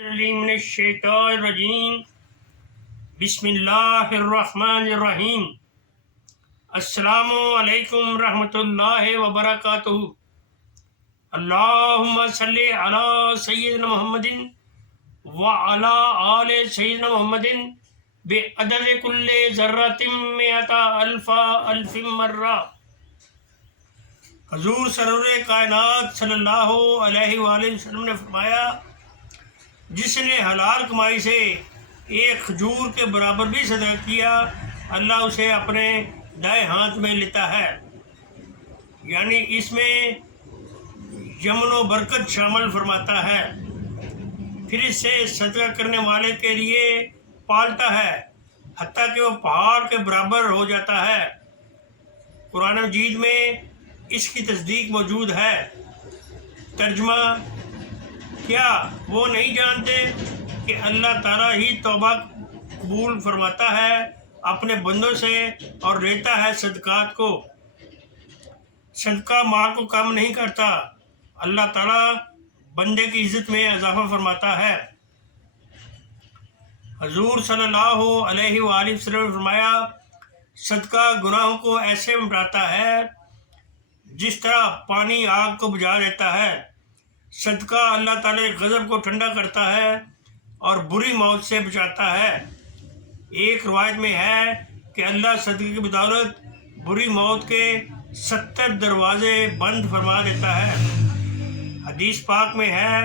من الشیطان الرجیم بسم اللہ الرحمن الرحیم السلام علیکم ورحمۃ اللہ وبرکاتہ اللہم صلی علی سیدنا محمد وعلی آل سیدنا محمد بعدد کل ذرۃ مئۃ الف مرہ۔ حضور سرور کائنات صلی اللہ علیہ وآلہ وسلم نے فرمایا، جس نے حلال کمائی سے ایک کھجور کے برابر بھی صدقہ کیا، اللہ اسے اپنے دائیں ہاتھ میں لیتا ہے، یعنی اس میں یمن و برکت شامل فرماتا ہے، پھر اس سے صدقہ کرنے والے کے لیے پالتا ہے حتیٰ کہ وہ پہاڑ کے برابر ہو جاتا ہے۔ قرآن مجید میں اس کی تصدیق موجود ہے۔ ترجمہ: کیا وہ نہیں جانتے کہ اللہ تعالیٰ ہی توبہ قبول فرماتا ہے اپنے بندوں سے اور لیتا ہے صدقات کو؟ صدقہ مال کو کم نہیں کرتا، اللہ تعالیٰ بندے کی عزت میں اضافہ فرماتا ہے۔ حضور صلی اللہ علیہ وآلہ وسلم نے فرمایا، صدقہ گناہوں کو ایسے مٹاتا ہے جس طرح پانی آگ کو بجھا دیتا ہے۔ صدقہ اللہ تعالیٰ کے غضب کو ٹھنڈا کرتا ہے اور بری موت سے بچاتا ہے۔ ایک روایت میں ہے کہ اللہ صدقے کی بدولت بری موت کے 70 دروازے بند فرما دیتا ہے۔ حدیث پاک میں ہے،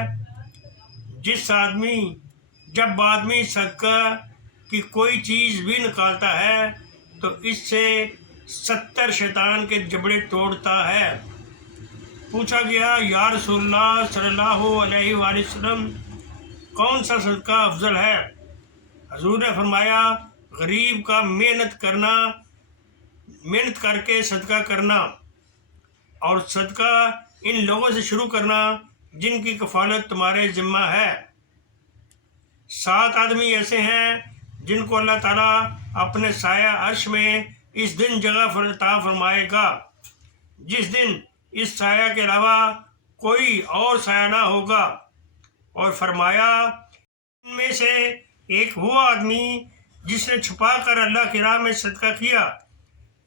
جب آدمی صدقہ کی کوئی چیز بھی نکالتا ہے تو اس سے 70 شیطان کے جبڑے توڑتا ہے۔ پوچھا گیا، یا رسول اللہ صلی اللہ علیہ وآلہ وسلم، کون سا صدقہ افضل ہے؟ حضور نے فرمایا، غریب کا محنت کر کے صدقہ کرنا، اور صدقہ ان لوگوں سے شروع کرنا جن کی کفالت تمہارے ذمہ ہے۔ 7 آدمی ایسے ہیں جن کو اللہ تعالیٰ اپنے سایہ عرش میں اس دن جگہ عطا فرمائے گا جس دن اس سایہ کے علاوہ کوئی اور سایہ نہ ہوگا، اور فرمایا، ان میں سے ایک وہ آدمی جس نے چھپا کر اللہ کی راہ میں صدقہ کیا،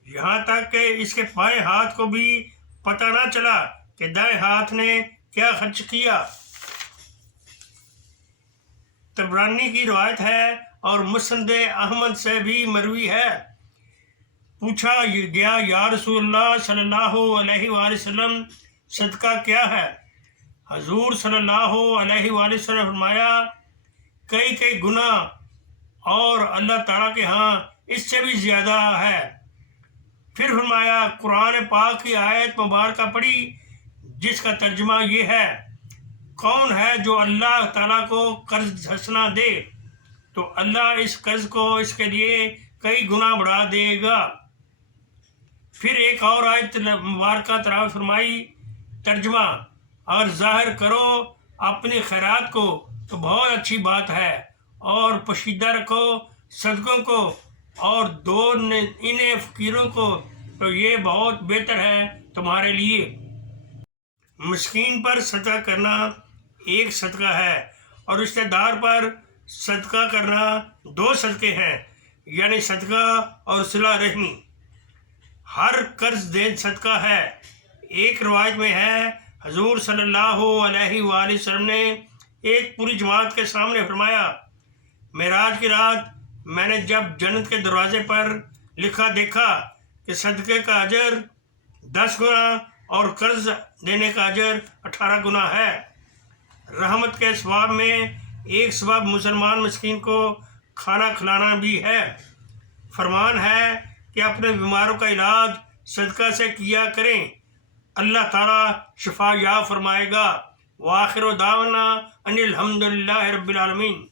یہاں تک کہ اس کے بائیں ہاتھ کو بھی پتہ نہ چلا کہ دائیں ہاتھ نے کیا خرچ کیا۔ طبرانی کی روایت ہے اور مسند احمد سے بھی مروی ہے۔ پوچھا گیا، یا رسول اللہ صلی اللہ علیہ وآلہ وسلم، صدقہ کیا ہے؟ حضور صلی اللہ علیہ وآلہ وسلم نے فرمایا، کئی گناہ اور اللہ تعالیٰ کے ہاں اس سے بھی زیادہ ہے۔ پھر فرمایا، قرآن پاک کی آیت مبارکہ پڑھی جس کا ترجمہ یہ ہے، کون ہے جو اللہ تعالیٰ کو قرض حسنہ دے تو اللہ اس قرض کو اس کے لیے کئی گنا بڑھا دے گا۔ پھر ایک اور آیت مبارکہ تلاوت فرمائی، ترجمہ: اگر ظاہر کرو اپنی خیرات کو تو بہت اچھی بات ہے، اور پوشیدہ رکھو صدقوں کو اور دو انہیں فقیروں کو تو یہ بہت بہتر ہے تمہارے لیے۔ مسکین پر صدقہ کرنا ایک صدقہ ہے، اور رشتہ دار پر صدقہ کرنا 2 صدقے ہیں، یعنی صدقہ اور صلہ رحمی۔ ہر قرض دین صدقہ ہے۔ ایک روایت میں ہے، حضور صلی اللہ علیہ وآلہ وسلم نے ایک پوری جماعت کے سامنے فرمایا، معراج کی رات میں نے جب جنت کے دروازے پر لکھا دیکھا کہ صدقے کا اجر 10 گنا اور قرض دینے کا اجر 18 گنا ہے۔ رحمت کے ثواب میں ایک ثواب مسلمان مسکین کو کھانا کھلانا بھی ہے۔ فرمان ہے کہ اپنے بیماروں کا علاج صدقہ سے کیا کریں، اللہ تعالیٰ شفا یاب فرمائے گا۔ وآخر دعوانا ان الحمد للہ رب العالمین۔